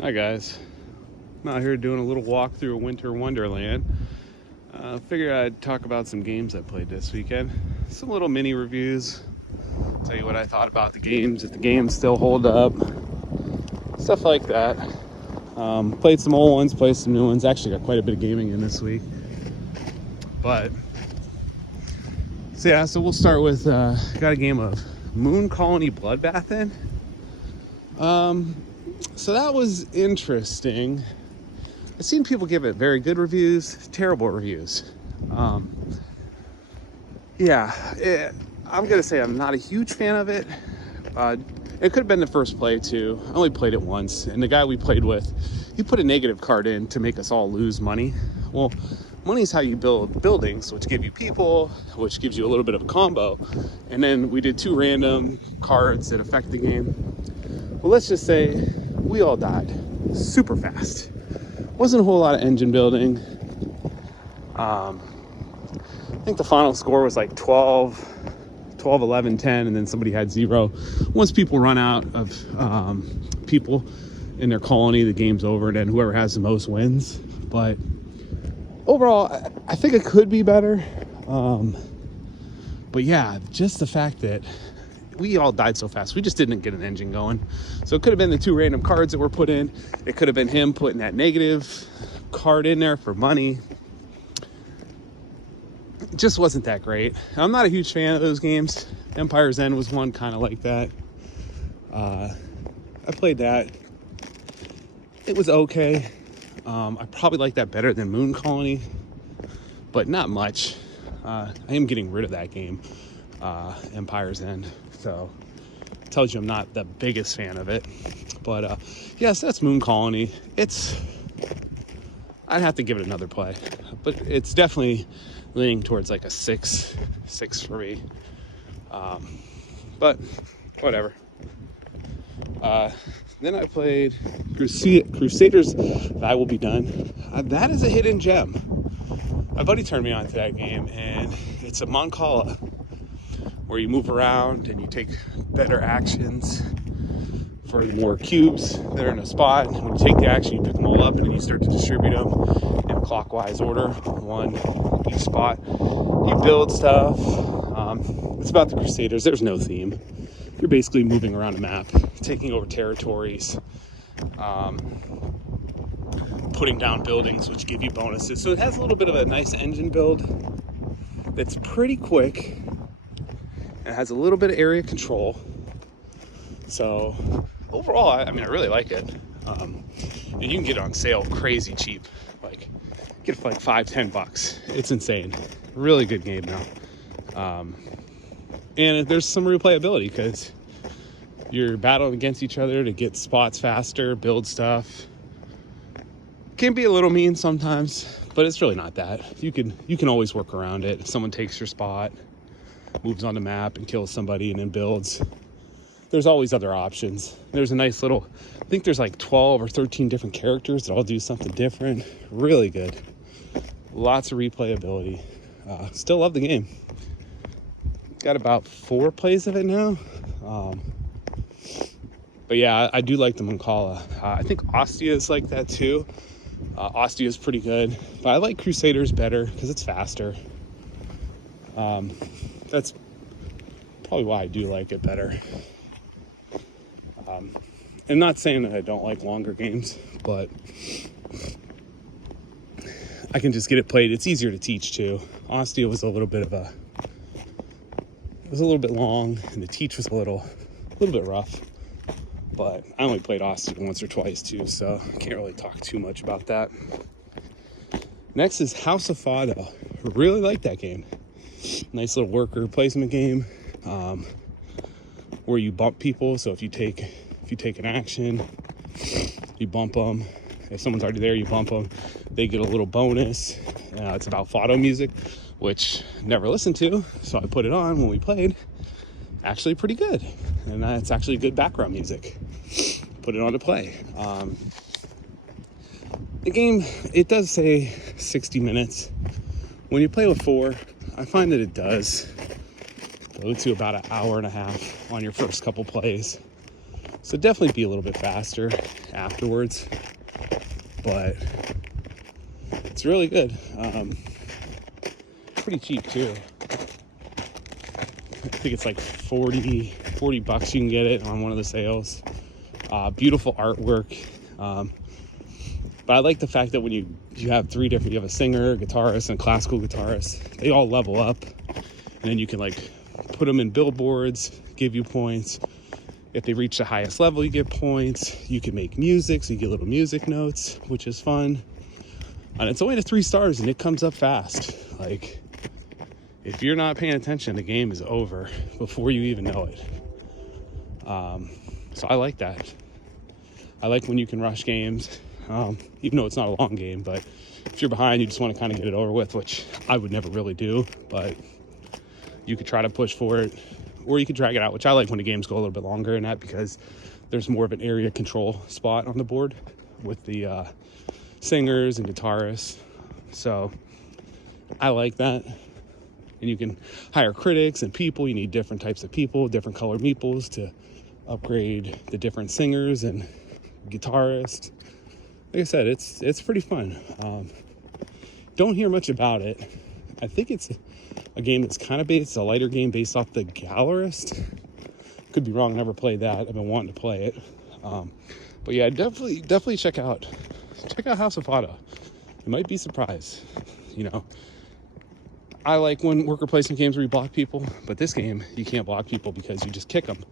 Hi guys, I'm out here doing a little walk through a winter wonderland. Figured I'd talk about some games I played this weekend. Some little mini reviews, tell you what I thought about the games, if the games still hold up, stuff like that. Played some old ones, played some new ones. Actually got quite a bit of gaming in this week. But, so we'll start with, got a game of Moon Colony Bloodbath in. So that was interesting. I've seen people give it very good reviews, terrible reviews. I'm gonna say I'm not a huge fan of it. It could have been the first play too. I only played it once, and the guy we played with, he put a negative card in to make us all lose money. Well, money is how you build buildings, which give you people, which gives you a little bit of a combo. And then we did 2 random cards that affect the game. Well, let's just say we all died super fast. Wasn't a whole lot of engine building. I think the final score was like 12, 11, 10, and then somebody had 0. Once people run out of people in their colony, the game's over, and then whoever has the most wins. But overall, I think it could be better. But yeah, just the fact that we all died so fast, we just didn't get an engine going. So it could have been the 2 random cards that were put in. It could have been him putting that negative card in there for money. It just wasn't that great. I'm not a huge fan of those games. Empire's End was one kind of like that. I played that. It was okay. I probably like that better than Moon Colony, but not much. I am getting rid of that game, Empire's End. So it tells you I'm not the biggest fan of it. But yes, that's Moon Colony. I'd have to give it another play, but it's definitely leaning towards like a 6 for me. But whatever. Then I played Crusaders I Will Be Done. That is a hidden gem. My buddy turned me on to that game, and it's a Mancala where you move around and you take better actions for more cubes that are in a spot. And when you take the action, you pick them all up, and then you start to distribute them in clockwise order, one each spot. You build stuff. It's about the Crusaders. There's no theme. You're basically moving around a map, taking over territories, putting down buildings, which give you bonuses. So it has a little bit of a nice engine build that's pretty quick. It has a little bit of area control. So overall, I really like it. And you can get it on sale crazy cheap. Like, get it for like $5-10. It's insane. Really good game now. And there's some replayability because you're battling against each other to get spots faster, build stuff. Can be a little mean sometimes, but it's really not that. You can always work around it. If someone takes your spot, moves on the map and kills somebody and then builds, there's always other options. There's a nice little, I think there's like 12 or 13 different characters that all do something different. Really good. Lots of replayability. Still love the game. Got about 4 plays of it now. But yeah, I do like the Mancala. I think Ostia is like that too. Ostia is pretty good, but I like Crusaders better because it's faster. That's probably why I do like it better. I'm not saying that I don't like longer games, but I can just get it played. It's easier to teach too. Ostia was a little bit long, and the teach was a little bit rough. But I only played Ostia once or twice too, so I can't really talk too much about that. Next is House of Fado. I really like that game. Nice little worker placement game, where you bump people. So if you take an action, you bump them. If someone's already there, you bump them. They get a little bonus. It's about Fado music, which I never listened to, so I put it on when we played. Actually pretty good, and it's actually good background music. Put it on to play. The game, it does say 60 minutes. When you play with 4, I find that it does go to about an hour and a half on your first couple plays. So definitely be a little bit faster afterwards, but it's really good. Pretty cheap too. I think it's like 40 bucks you can get it on one of the sales. Beautiful artwork. But I like the fact that when you have you have a singer, a guitarist, and a classical guitarist, they all level up, and then you can like put them in billboards, give you points. If they reach the highest level, you get points. You can make music, so you get little music notes, which is fun. And it's only to 3 stars, and it comes up fast. Like, if you're not paying attention, the game is over before you even know it. So I like that. I like when you can rush games, even though it's not a long game. But if you're behind, you just want to kind of get it over with, which I would never really do. But you could try to push for it, or you could drag it out, which I like when the games go a little bit longer in that, because there's more of an area control spot on the board with the singers and guitarists. So I like that. And you can hire critics and people. You need different types of people, different color meeples to upgrade the different singers and guitarists. Like I said, it's pretty fun. Don't hear much about it. I think it's a game that's kind of based, a lighter game based off the Gallerist. Could be wrong, never played that. I've been wanting to play it. But yeah, definitely check out House of Fado. You might be surprised. You know, I like when worker placement games where you block people, but this game you can't block people because you just kick them,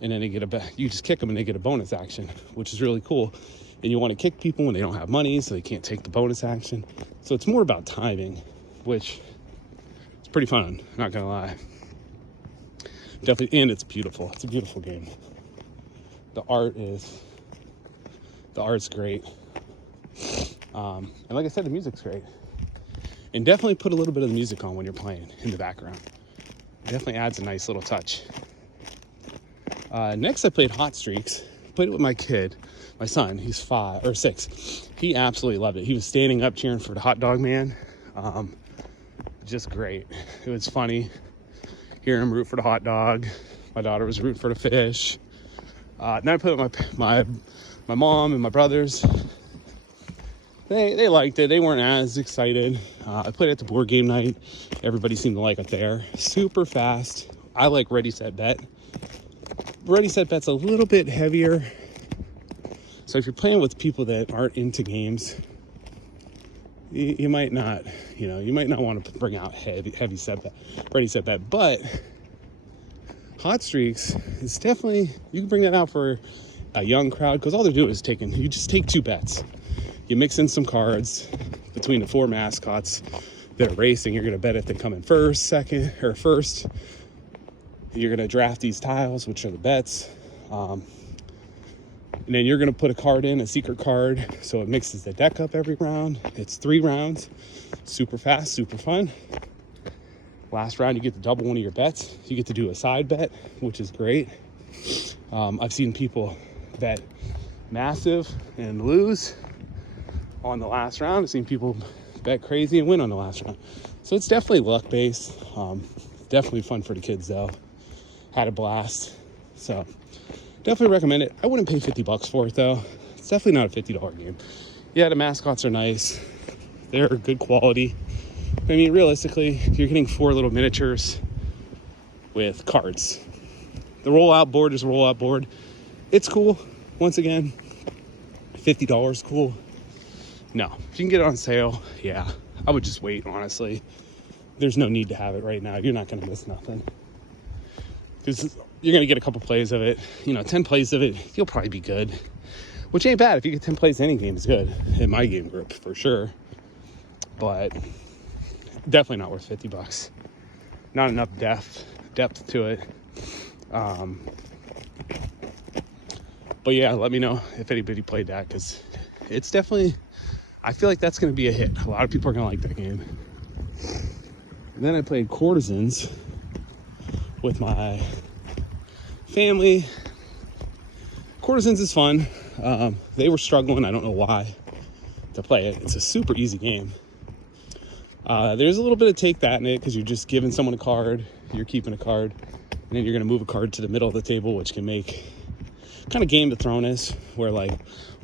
and then they get a bonus action, which is really cool. And you want to kick people when they don't have money, so they can't take the bonus action. So it's more about timing, which is pretty fun, not gonna lie. Definitely, and it's beautiful. It's a beautiful game. The art's great. And like I said, the music's great. And definitely put a little bit of the music on when you're playing in the background. Definitely adds a nice little touch. Next, I played Hot Streaks. Played it with my kid, my son. He's 5 or 6. He absolutely loved it. He was standing up cheering for the hot dog man. Just great. It was funny hearing him root for the hot dog. My daughter was rooting for the fish. Then I played with my mom and my brothers. They liked it. They weren't as excited. I played it at the board game night. Everybody seemed to like it there. Super fast. I like Ready, Set, Bet. Ready, Set, Bet's a little bit heavier. So if you're playing with people that aren't into games, you might not want to bring out heavy set bet, Ready, Set, Bet. But Hot Streaks is definitely, you can bring that out for a young crowd, because all they're doing is you just take 2 bets. You mix in some cards between the 4 mascots that are racing. You're going to bet if they come in first, second, or first. You're going to draft these tiles, which are the bets. And then you're going to put a card in, a secret card, so it mixes the deck up every round. It's 3 rounds. Super fast, super fun. Last round, you get to double one of your bets. You get to do a side bet, which is great. I've seen people bet massive and lose on the last round. I've seen people bet crazy and win on the last round. So it's definitely luck based. Definitely fun for the kids though. Had a blast. So definitely recommend it. I wouldn't pay $50 for it though. It's definitely not a $50 game. Yeah, the mascots are nice. They're good quality. I mean, realistically, you're getting 4 little miniatures with cards. The rollout board is a rollout board. It's cool. Once again, $50 cool. No, if you can get it on sale, yeah, I would just wait, honestly. There's no need to have it right now. You're not going to miss nothing. Because you're going to get a couple plays of it. 10 plays of it, you'll probably be good. Which ain't bad. If you get 10 plays, any game is good. In my game group, for sure. But definitely not worth $50. Not enough depth to it. But yeah, let me know if anybody played that, because it's definitely, I feel like that's going to be a hit. A lot of people are going to like that game. And then I played Courtisans with my family. Courtisans is fun. They were struggling, I don't know why, to play it. It's a super easy game. There's a little bit of take that in it, because you're just giving someone a card, you're keeping a card, and then you're going to move a card to the middle of the table, which can make kind of Game of Thrones, where like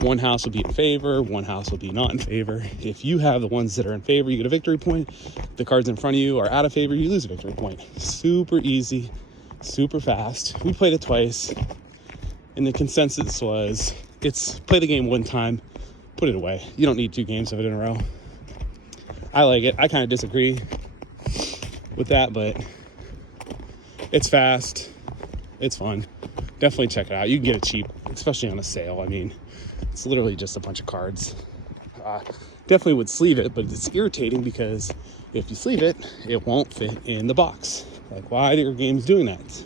one house will be in favor, one house will be not in favor. If you have the ones that are in favor, you get a victory point. The cards in front of you are out of favor, you lose a victory point. Super easy, super fast. We played it twice, and the consensus was it's play the game one time, put it away. You don't need 2 games of it in a row. I like it. I kind of disagree with that, but it's fast, it's fun. Definitely check it out. You can get it cheap, especially on a sale. I mean, it's literally just a bunch of cards. Definitely would sleeve it, but it's irritating because if you sleeve it, it won't fit in the box. Like, why are games doing that?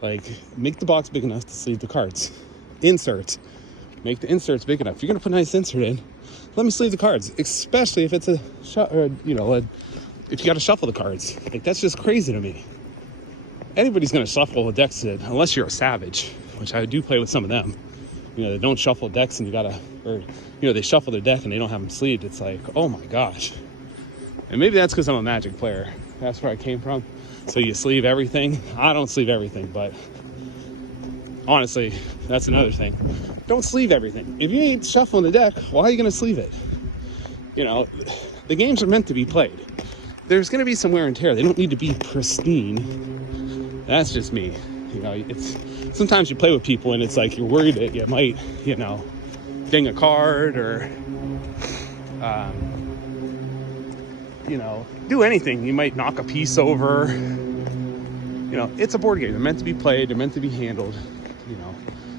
Like, make the box big enough to sleeve the cards. Inserts. Make the inserts big enough. If you're gonna put a nice insert in, let me sleeve the cards, especially if it's if you got to shuffle the cards. Like, that's just crazy to me. Anybody's gonna shuffle a deck unless you're a savage, which I do play with some of them. They don't shuffle decks, and they shuffle their deck and they don't have them sleeved. It's like, oh my gosh. And maybe that's because I'm a Magic player. That's where I came from. So you sleeve everything. I don't sleeve everything, but honestly, that's another thing. Don't sleeve everything. If you ain't shuffling the deck, why are you going to sleeve it? The games are meant to be played. There's going to be some wear and tear. They don't need to be pristine. That's just me. It's sometimes you play with people and it's like you're worried that you might, ding a card or, do anything. You might knock a piece over. It's a board game. They're meant to be played. They're meant to be handled.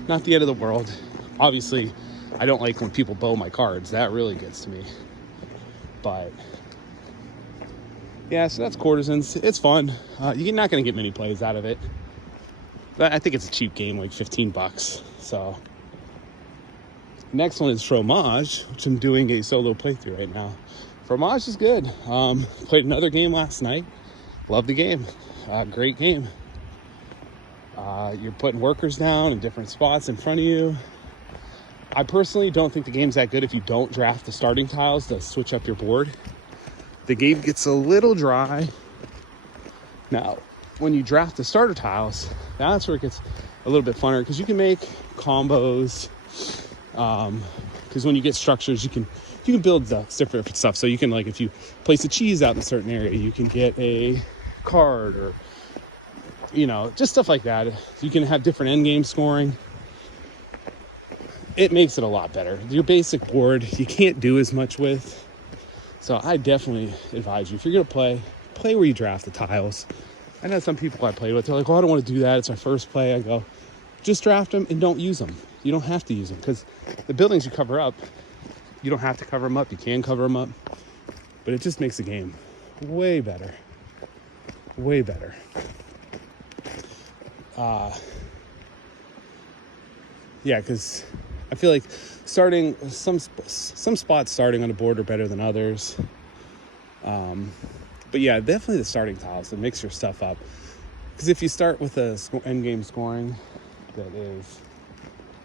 Not the end of the world. Obviously, I don't like when people bow my cards. That really gets to me. But yeah, so that's Courtisans. It's fun. You're not going to get many plays out of it. But I think it's a cheap game, like $15. So next one is Fromage, which I'm doing a solo playthrough right now. Fromage is good. Played another game last night. Love the game. Great game. You're putting workers down in different spots in front of you. I personally don't think the game's that good if you don't draft the starting tiles to switch up your board. The game gets a little dry. Now, when you draft the starter tiles, that's where it gets a little bit funner because you can make combos. Because when you get structures, you can build different stuff. So you can, like, if you place a cheese out in a certain area, you can get a card or just stuff like that. You can have different end game scoring. It makes it a lot better. Your basic board, you can't do as much with. So I definitely advise you, if you're going to play where you draft the tiles. I know some people I play with, they're like, I don't want to do that. It's our first play. I go, just draft them and don't use them. You don't have to use them because the buildings you cover up, you don't have to cover them up. You can cover them up. But it just makes the game way better. Way better. Because I feel like starting some spots starting on the board are better than others. But yeah, definitely the starting tiles to mix your stuff up. Because if you start with a end game scoring that is,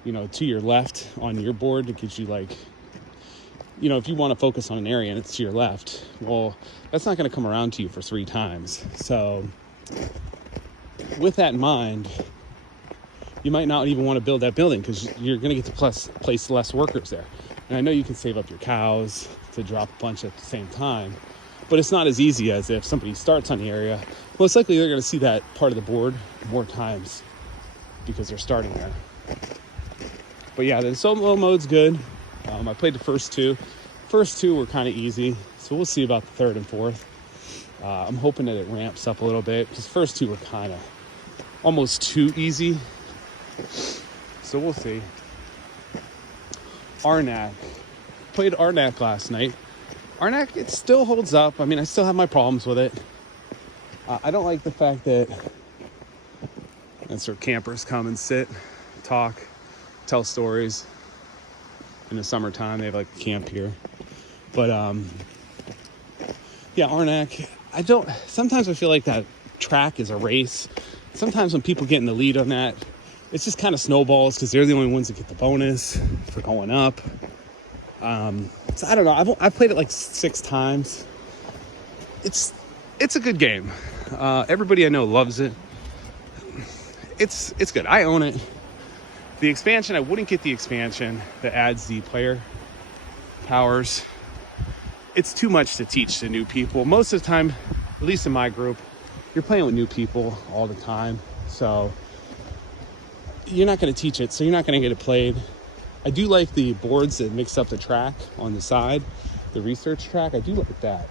to your left on your board, it gives you if you want to focus on an area and it's to your left, well, that's not going to come around to you for 3 times. So with that in mind, you might not even want to build that building because you're going to get to place less workers there. And I know you can save up your cows to drop a bunch at the same time, but it's not as easy as if somebody starts on the area. Most likely they're going to see that part of the board more times because they're starting there. But yeah, the solo mode's good. I played the first 2. First 2 were kind of easy, so we'll see about the third and fourth. I'm hoping that it ramps up a little bit because first 2 were kind of almost too easy. So we'll see. Arnak. Played Arnak last night. Arnak, it still holds up. I mean, I still have my problems with it. I don't like the fact that that's where campers come and sit, talk, tell stories. In the summertime, they have like a camp here. But Arnak, sometimes I feel like that track is a race. Sometimes when people get in the lead on that, it's just kind of snowballs because they're the only ones that get the bonus for going up. So I don't know. I've played it like 6 times. It's a good game. Everybody I know loves it. It's good. I own it. The expansion, I wouldn't get the expansion that adds the player powers. It's too much to teach to new people. Most of the time, at least in my group, you're playing with new people all the time. So you're not going to teach it, so you're not going to get it played. I do like the boards that mix up the track on the side, the research track. I do like that.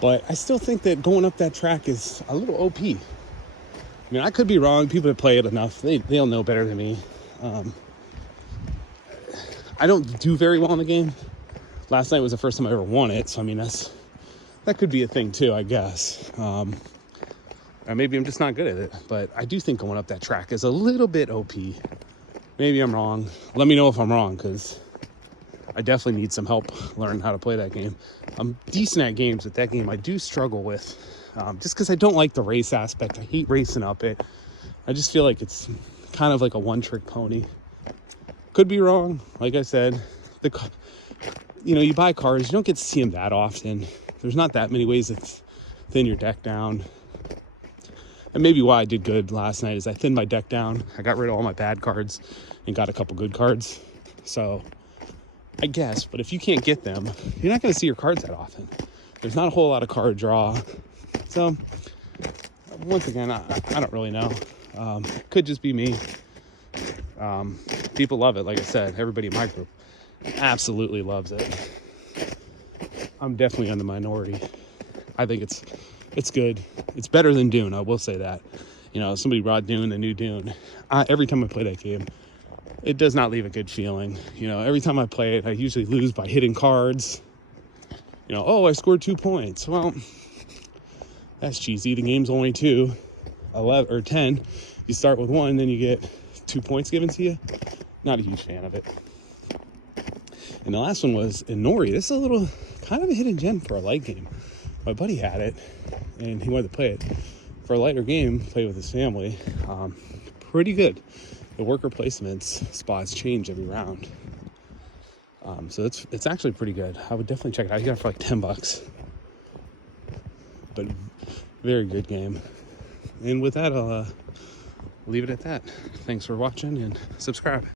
But I still think that going up that track is a little OP. I mean, I could be wrong. People that play it enough, they'll know better than me. I don't do very well in the game. Last night was the first time I ever won it, so I mean, that could be a thing too, I guess. Or maybe I'm just not good at it, but I do think going up that track is a little bit OP. Maybe I'm wrong. Let me know if I'm wrong, because I definitely need some help learning how to play that game. I'm decent at games, but that game I do struggle with, just because I don't like the race aspect. I hate racing up it. I just feel like it's kind of like a one-trick pony. Could be wrong. Like I said, you buy cars, you don't get to see them that often. There's not that many ways to thin your deck down. And maybe why I did good last night is I thinned my deck down. I got rid of all my bad cards and got a couple good cards. So I guess, but if you can't get them, you're not going to see your cards that often. There's not a whole lot of card draw. So once again, I don't really know. Could just be me. People love it. Like I said, everybody in my group absolutely loves it. I'm definitely in the minority. I think it's good. It's better than Dune, I will say that. Somebody brought Dune, the new Dune. Every time I play that game, it does not leave a good feeling. Every time I play it, I usually lose by hitting cards. I scored 2 points. Well, that's cheesy. The game's only 2, 11 or 10. You start with 1, then you get 2 points given to you. Not a huge fan of it. And the last one was in Nori. This is a little kind of a hidden gem for a light game. My buddy had it, and he wanted to play it for a lighter game, play with his family. Pretty good. The worker placements spots change every round. So it's actually pretty good. I would definitely check it out. You got it for like $10. But very good game. And with that, I'll leave it at that. Thanks for watching and subscribe.